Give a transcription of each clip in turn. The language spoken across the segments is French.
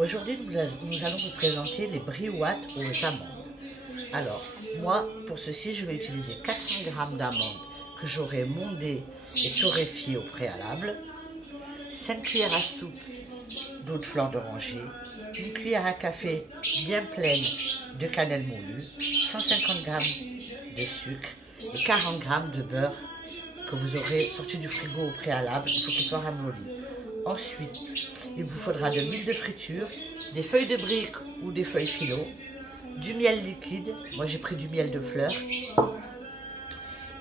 Aujourd'hui, nous allons vous présenter les briottes aux amandes. Alors, moi, pour ceci, je vais utiliser 400 g d'amandes que j'aurai mondées et torréfiées au préalable, 5 cuillères à soupe d'eau de fleur d'oranger, une cuillère à café bien pleine de cannelle moulue, 150 g de sucre et 40 g de beurre que vous aurez sorti du frigo au préalable, il faut qu'il soit ramolli. Ensuite, il vous faudra de l'huile de friture, des feuilles de brique ou des feuilles philo, du miel liquide, moi j'ai pris du miel de fleurs,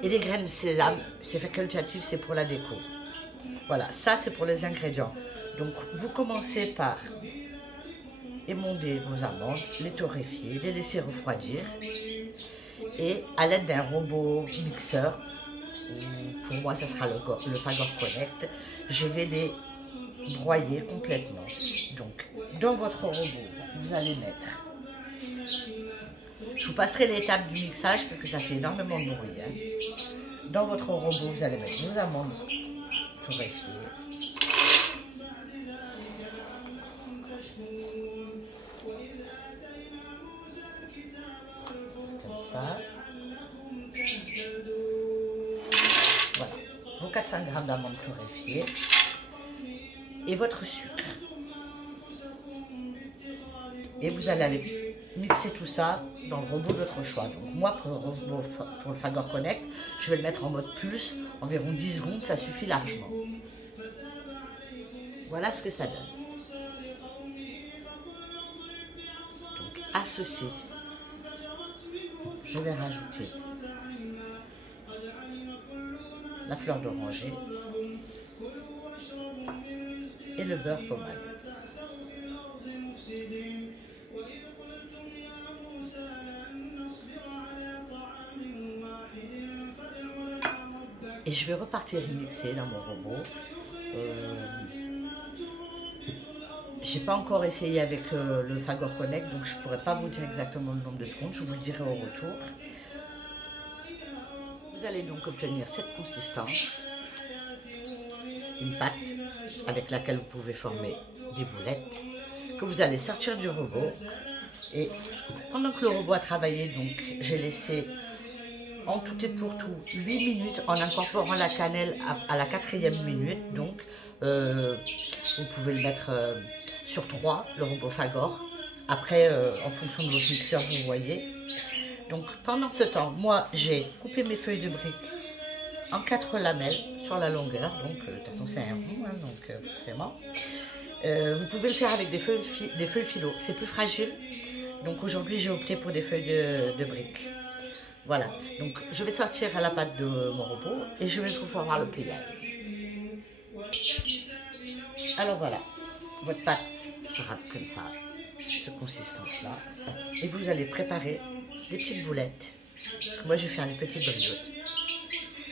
et des graines de sésame, c'est facultatif, c'est pour la déco. Voilà, ça c'est pour les ingrédients. Donc vous commencez par émonder vos amandes, les torréfier, les laisser refroidir, et à l'aide d'un robot mixeur, pour moi ça sera le Fagor Connect, je vais les broyer complètement. Donc dans votre robot, vous allez mettre, je vous passerai l'étape du mixage parce que ça fait énormément de bruit, hein. Dans votre robot, vous allez mettre vos amandes torréfiées, comme ça. Voilà, vos 400 g d'amandes torréfiées et votre sucre. Et vous allez aller mixer tout ça dans le robot de votre choix. Donc moi, pour le Fagor Connect, je vais le mettre en mode plus, environ 10 secondes, ça suffit largement. Voilà ce que ça donne. Donc à ceci, je vais rajouter la fleur d'oranger et le beurre pommade. Et je vais repartir remixer dans mon robot. J'ai pas encore essayé avec le Fagor Connect, donc je pourrais pas vous dire exactement le nombre de secondes, je vous le dirai au retour. Vous allez donc obtenir cette consistance, une pâte avec laquelle vous pouvez former des boulettes, que vous allez sortir du robot. Et pendant que le robot a travaillé, donc j'ai laissé en tout et pour tout 8 minutes en incorporant la cannelle à la 4e minute. Donc vous pouvez le mettre sur 3, le robot Fagor. Après, en fonction de votre mixeur, vous voyez. Donc pendant ce temps, moi j'ai coupé mes feuilles de briques en 4 lamelles sur la longueur. Donc de toute façon c'est un rond, hein, donc forcément. Vous pouvez le faire avec des feuilles philo, c'est plus fragile. Donc aujourd'hui j'ai opté pour des feuilles de briques. Voilà, donc je vais sortir à la pâte de mon robot et je vais vous faire voir le pliage. Alors voilà, votre pâte sera comme ça, cette consistance-là. Et vous allez préparer des petites boulettes. Parce que moi je vais faire des petites briottes.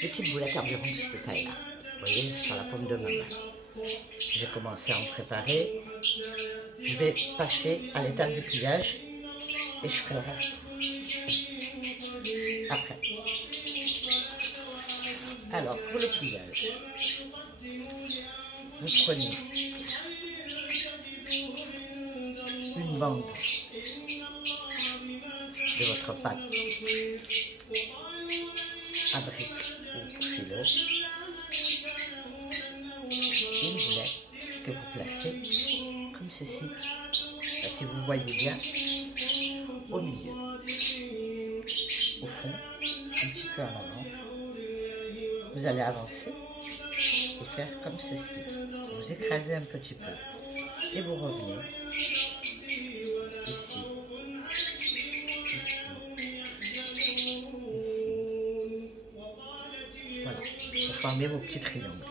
Des petites boulettes environ de cette taille-là. Vous voyez, sur la paume de ma main. J'ai commencé à en préparer. Je vais passer à l'étape du pliage et je ferai le reste après. Alors pour le pliage, vous prenez une bande de votre pâte à briques ou filo, une boulette que vous placez comme ceci, là, si vous voyez bien, au milieu, au fond, un petit peu en avant. Vous allez avancer et faire comme ceci. Vous écrasez un petit peu et vous revenez ici, ici, ici. Voilà, pour former vos petits triangles.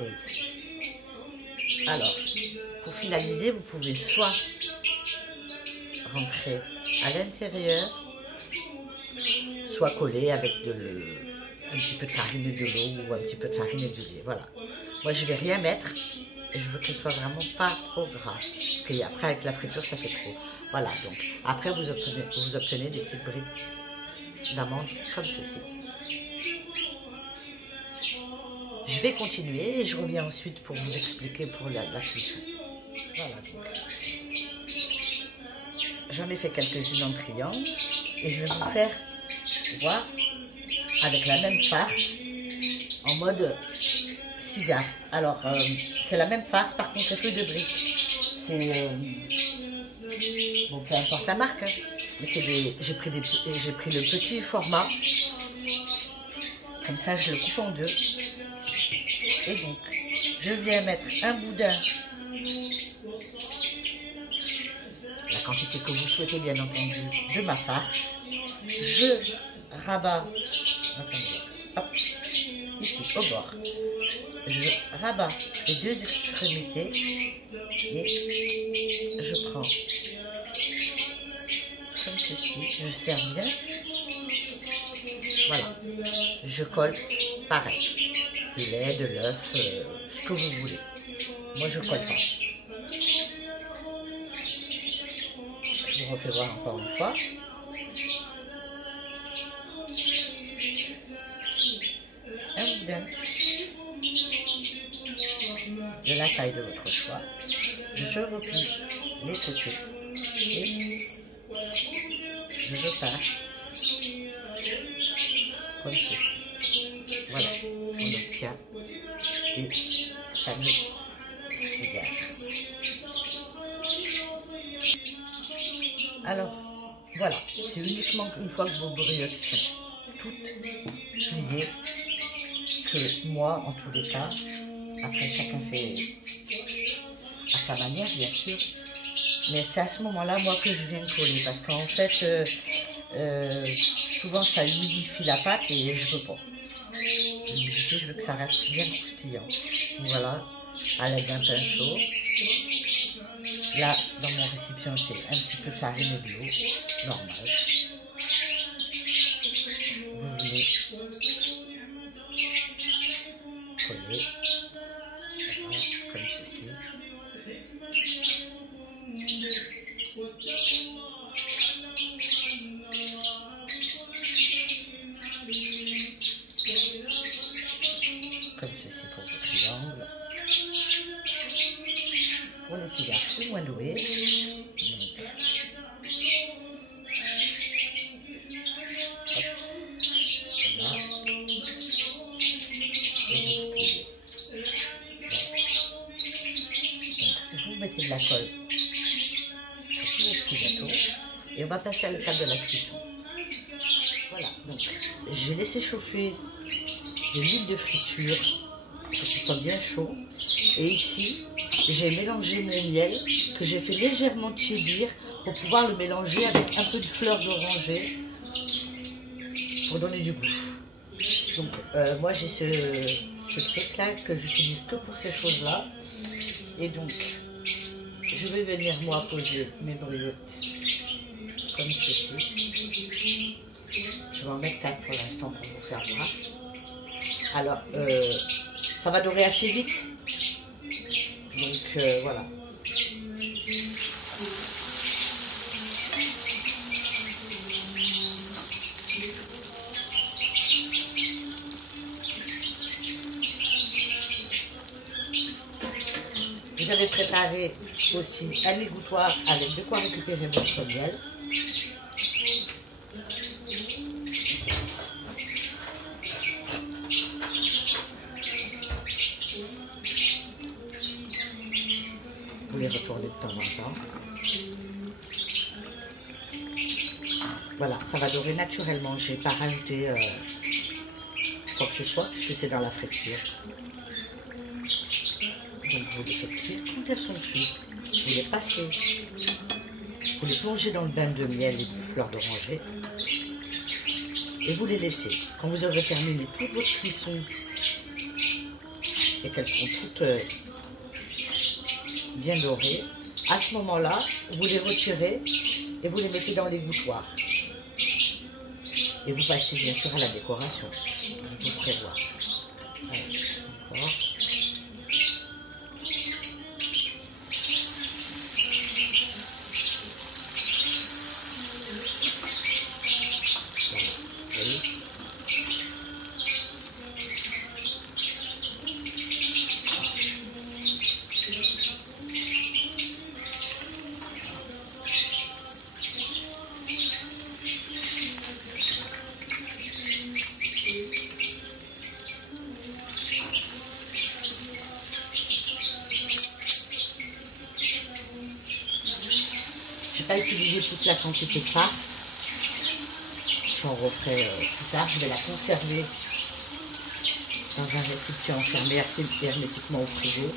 Et ici. Alors, pour finaliser, vous pouvez soit rentrer à l'intérieur, soit coller avec un petit peu de farine et de l'eau ou un petit peu de farine et du lait. Voilà. Moi, je vais rien mettre et je veux que ce soit vraiment pas trop gras. Parce qu'après, avec la friture, ça fait trop. Voilà. Donc, après, vous obtenez des petites briques d'amandes comme ceci. Je vais continuer et je reviens ensuite pour vous expliquer pour la cuisson. Voilà, donc. J'en ai fait quelques-unes en triangle et je vais vous faire voir avec la même farce en mode cigare. Alors, c'est la même farce, par contre, c'est feuille de brique. C'est... bon, peu importe la marque, hein, mais j'ai pris le petit format. Comme ça, je le coupe en deux. Et donc, je viens mettre un boudin, la quantité que vous souhaitez bien entendu, de ma farce. Je rabats, attendez, hop, ici au bord. Je rabats les deux extrémités et je prends comme ceci, je serre bien. Voilà, je colle pareil. Du lait, de l'œuf, ce que vous voulez. Moi, je colle pas. Je vous refais voir encore une fois. Un boudin de la taille de votre choix. Je replie les côtés et je repars comme ceci. Voilà, on obtient des fameux cigares. Alors, voilà, c'est uniquement une fois que vos brioches sont toutes pliées que moi, en tous les cas, après chacun fait à sa manière, bien sûr, mais c'est à ce moment-là, moi, que je viens coller, parce qu'en fait, souvent, ça humidifie la pâte et je veux pas. Je veux que ça reste bien croustillant. Voilà, à l'aide d'un pinceau. Là, dans mon récipient, c'est un petit peu farine de l'eau, normal. Vous venez coller, voilà, comme ceci. Comme ceci pour vos triangles. Pour les cigares plus moins doués. Vous mettez de la colle sur tous vos petits gâteaux et on va passer à l'étape de la cuisson. Voilà, donc j'ai laissé chauffer de l'huile de friture pour que ce soit bien chaud. Et ici, j'ai mélangé mon miel que j'ai fait légèrement tiédir pour pouvoir le mélanger avec un peu de fleur d'oranger pour donner du goût. Donc moi j'ai ce truc là que j'utilise que pour ces choses là. Et donc je vais venir moi poser mes brioches comme ceci. Je vais en mettre 4 pour l'instant pour vous faire voir. Alors ça va dorer assez vite. Donc voilà. Vous avez préparé aussi un égouttoir avec de quoi récupérer votre miel. Vous les retournez de temps en temps. Voilà, ça va dorer naturellement. Je n'ai pas rajouté quoi que ce soit puisque c'est dans la friture. Donc vous les faites cuire. Quand elles sont cuites, vous les passez. Vous les plongez dans le bain de miel et de fleurs d'oranger. Et vous les laissez. Quand vous aurez terminé toute votre cuisson et qu'elles sont toutes bien dorées, à ce moment-là, vous les retirez et vous les mettez dans l'égouttoir. Et vous passez bien sûr à la décoration. Je vous prévois. Voilà. pas utiliser toute la quantité de farce. J'en referai plus tard. Je vais la conserver dans un récipient fermé hermétiquement au frigo.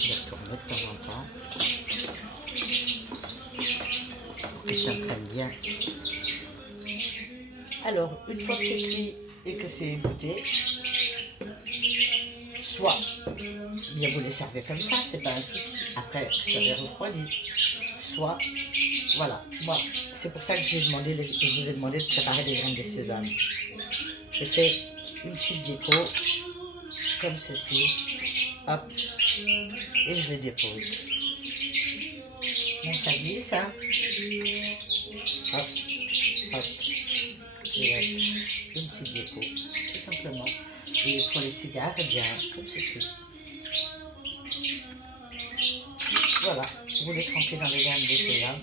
Je vais retourner de temps en temps pour que ça prenne bien. Alors, une fois que c'est cuit et que c'est égoutté, soit bien vous les servez comme ça, c'est pas un souci. Après, ça va refroidir. Soit, voilà. Moi, c'est pour ça que je vous ai demandé de préparer des graines de sésame. Je fais une petite déco, comme ceci. Hop. Et je les dépose. Bon, ça glisse, hein. Hop. Hop. Et hop. Une petite déco, tout simplement. Et pour les cigares, eh bien, comme ceci. Voilà, vous les trempez dans les graines de sésame.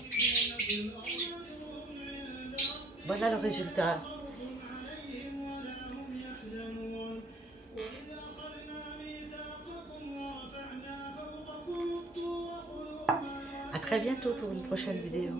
Voilà le résultat. À très bientôt pour une prochaine vidéo.